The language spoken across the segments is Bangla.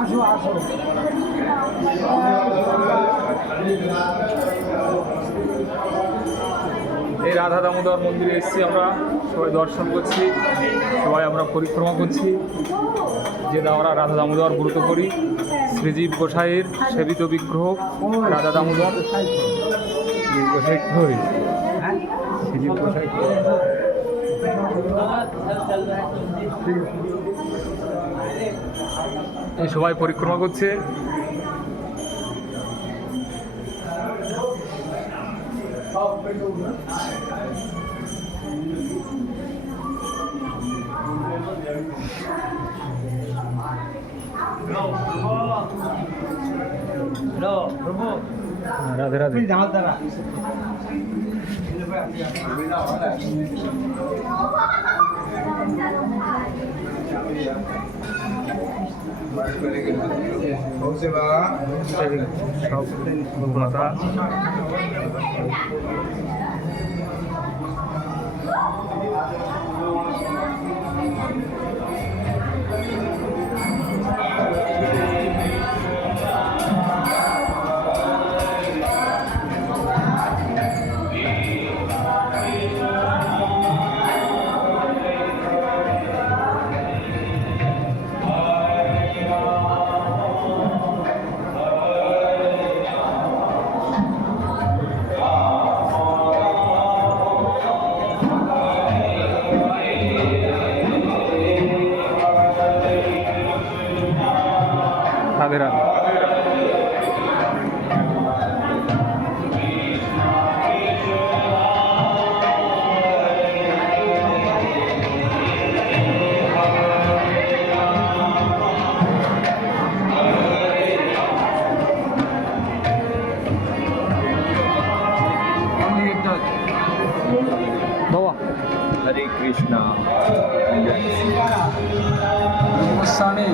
আসো আসো এই রাধা দামোদর মন্দিরে এসেছি আমরা। সবাই দর্শন করছি। সবাই আমরা পরিক্রমা করছি। যেটা আমরা রাধা দামোদর ব্রত করি। শ্রীজীব গোসাইয়ের সেবিত বিগ্রহ রাধা দামোদর গোসাই শ্রীজীব গোসাই সবাই পরিক্রমা করছে। রাধে রাধে। জামাল দ্বারা সব মাতা রাধে রাধে বাবা হরে কৃষ্ণ গোস্বামী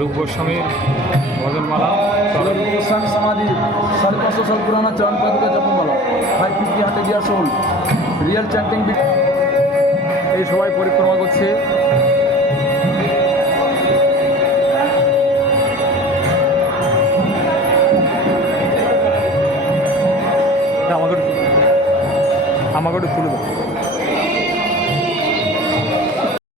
রূপ গোস্বামীর ভজনমালা চরণ সমাধি, সাড়ে পাঁচশো সাল পুরানা চরণ পাদুকা জপমালা ফাইভ ফিফটি হাতে দিয়া সোল রিয়েল চ্যান্টিং এই সবাই পরিক্রমা করছে। আমাকে আমাকে একটু তুলে দাও।